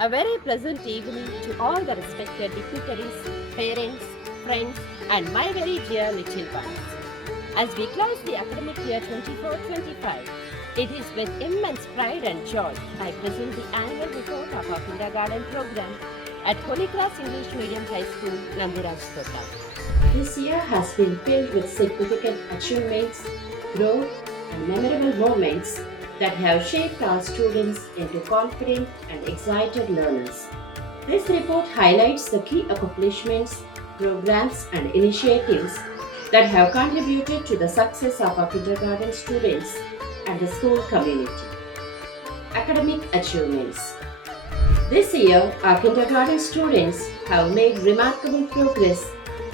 A very pleasant evening to all the respected dignitaries, parents, friends, and my very dear little ones. As we close the academic year 24-25, it is with immense pride and joy I present the annual report of our kindergarten program at Holy Cross English Medium High School, Namburajkota. This year has been filled with significant achievements, growth, and memorable moments that have shaped our students into confident and excited learners. This report highlights the key accomplishments, programs, and initiatives that have contributed to the success of our kindergarten students and the school community. Academic achievements. This year, our kindergarten students have made remarkable progress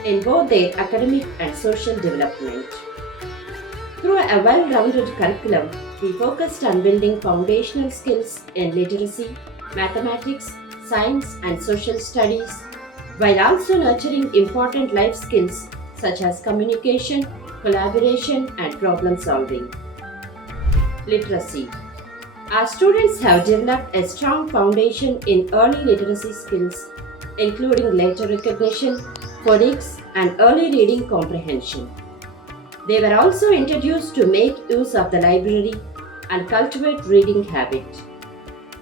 in both their academic and social development. Through a well-rounded curriculum, we focused on building foundational skills in literacy, mathematics, science, and social studies, while also nurturing important life skills such as communication, collaboration, and problem solving. Literacy. Our students have developed a strong foundation in early literacy skills, including letter recognition, phonics, and early reading comprehension. They were also introduced to make use of the library and cultivate reading habit.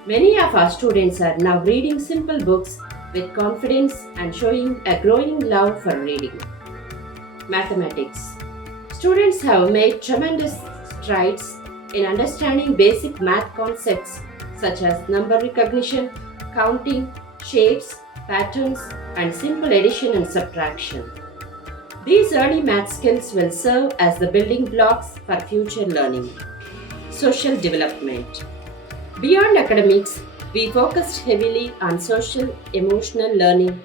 Many of our students are now reading simple books with confidence and showing a growing love for reading. Mathematics. Students have made tremendous strides in understanding basic math concepts such as number recognition, counting, shapes, patterns, and simple addition and subtraction. These early math skills will serve as the building blocks for future learning. Social development. Beyond academics, we focused heavily on social emotional learning,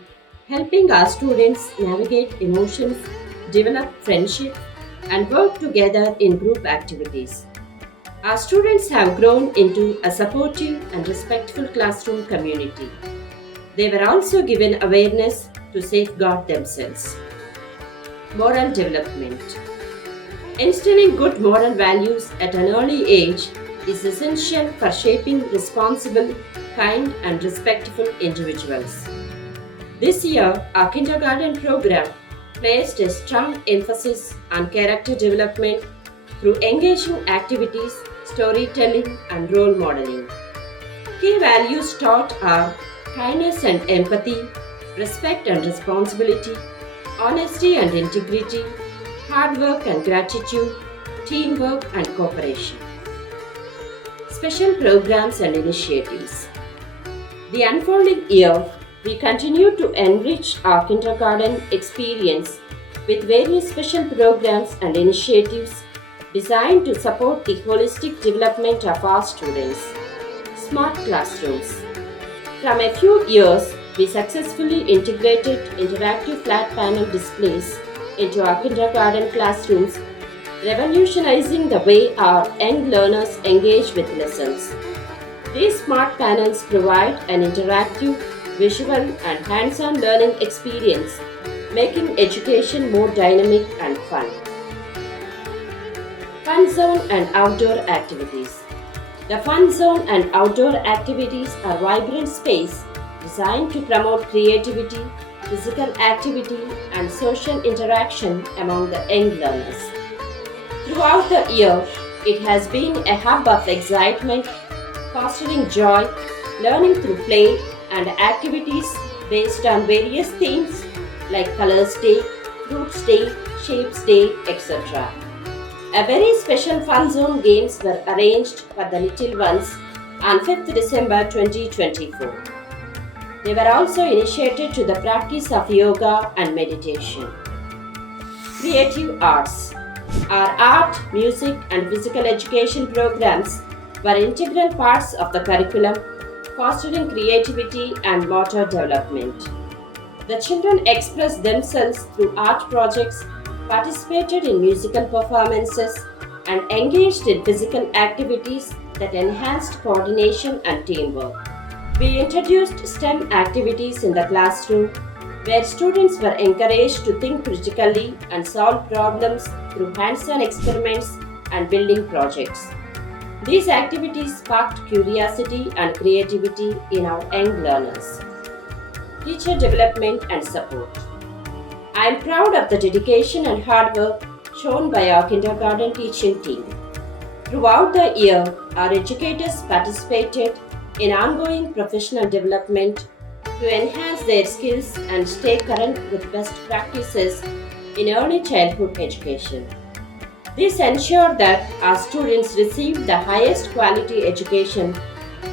helping our students navigate emotions, develop friendship, and work together in group activities. Our students have grown into a supportive and respectful classroom community. They were also given awareness to safeguard themselves. Moral development. Instilling good moral values at an early age is essential for shaping responsible, kind, and respectful individuals. This year, our kindergarten program placed a strong emphasis on character development through engaging activities, storytelling, and role modeling. Key values taught are kindness and empathy, respect and responsibility, honesty and integrity, hard work and gratitude, teamwork and cooperation. Special programs and initiatives. The unfolding year, we continue to enrich our kindergarten experience with various special programs and initiatives designed to support the holistic development of our students. Smart classrooms. From a few years, we successfully integrated interactive flat panel displays into our kindergarten classrooms, revolutionizing the way our young learners engage with lessons. These smart panels provide an interactive, visual, and hands-on learning experience, making education more dynamic and fun. Fun zone and outdoor activities. The fun zone and outdoor activities are vibrant space designed to promote creativity, physical activity, and social interaction among the young learners. Throughout the year, it has been a hub of excitement, fostering joy, learning through play, and activities based on various themes like Colors Day, Fruits Day, Shapes Day, etc. A very special fun zone games were arranged for the little ones on 5th December 2024. They were also initiated to the practice of yoga and meditation. Creative arts. Our art, music, and physical education programs were integral parts of the curriculum, fostering creativity and motor development. The children expressed themselves through art projects, participated in musical performances, and engaged in physical activities that enhanced coordination and teamwork. We introduced STEM activities in the classroom where students were encouraged to think critically and solve problems through hands-on experiments and building projects. These activities sparked curiosity and creativity in our young learners. Teacher development and support. I am proud of the dedication and hard work shown by our kindergarten teaching team. Throughout the year, our educators participated in ongoing professional development to enhance their skills and stay current with best practices in early childhood education. This ensured that our students received the highest quality education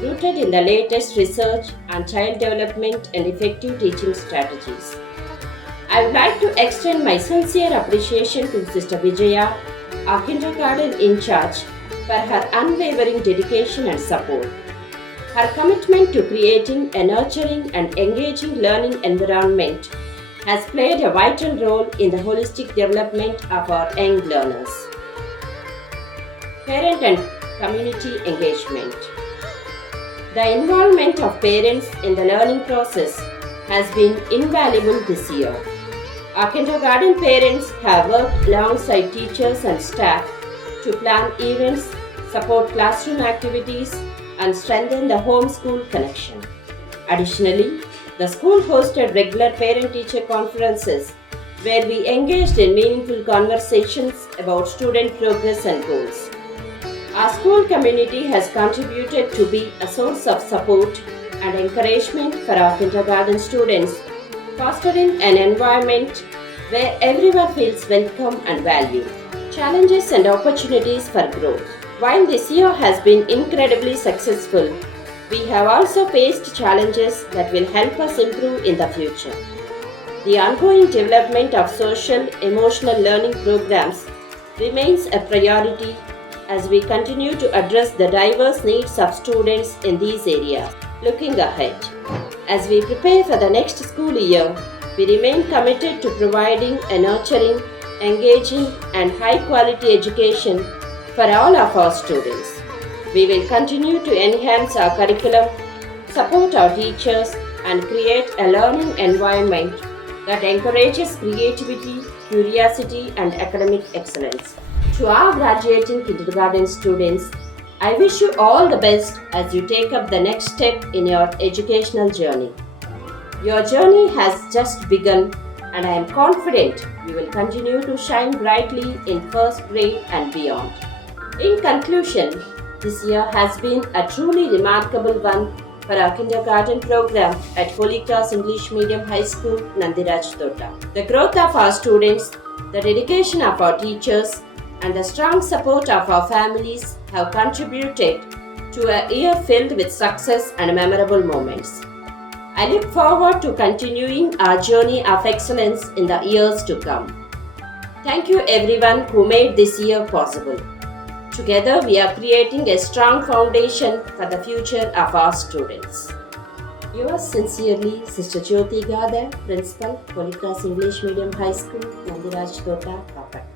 rooted in the latest research on child development and effective teaching strategies. I would like to extend my sincere appreciation to Sister Vijaya, our kindergarten in charge, for her unwavering dedication and support. Her commitment to creating a nurturing and engaging learning environment has played a vital role in the holistic development of our young learners. Parent and community engagement. The involvement of parents in the learning process has been invaluable this year. Our kindergarten parents have worked alongside teachers and staff to plan events, support classroom activities, and strengthen the home-school connection. Additionally, the school hosted regular parent-teacher conferences where we engaged in meaningful conversations about student progress and goals. Our school community has contributed to be a source of support and encouragement for our kindergarten students, fostering an environment where everyone feels welcome and valued. Challenges and opportunities for growth. While this year has been incredibly successful, we have also faced challenges that will help us improve in the future. The ongoing development of social emotional learning programs remains a priority as we continue to address the diverse needs of students in these areas. Looking ahead, as we prepare for the next school year, we remain committed to providing a nurturing, engaging, and high quality education for all of our students. We will continue to enhance our curriculum, support our teachers, and create a learning environment that encourages creativity, curiosity, and academic excellence. To our graduating kindergarten students, I wish you all the best as you take up the next step in your educational journey. Your journey has just begun, and I am confident you will continue to shine brightly in first grade and beyond. In conclusion, this year has been a truly remarkable one for our kindergarten program at Holy Cross English Medium High School, Nandiraj Tota. The growth of our students, the dedication of our teachers, and the strong support of our families have contributed to a year filled with success and memorable moments. I look forward to continuing our journey of excellence in the years to come. Thank you everyone who made this year possible. Together we are creating a strong foundation for the future of our students. Yours sincerely, Sister Jyoti Gadar, Principal, Holy Cross English Medium High School, Nandiraj Tota, Papa.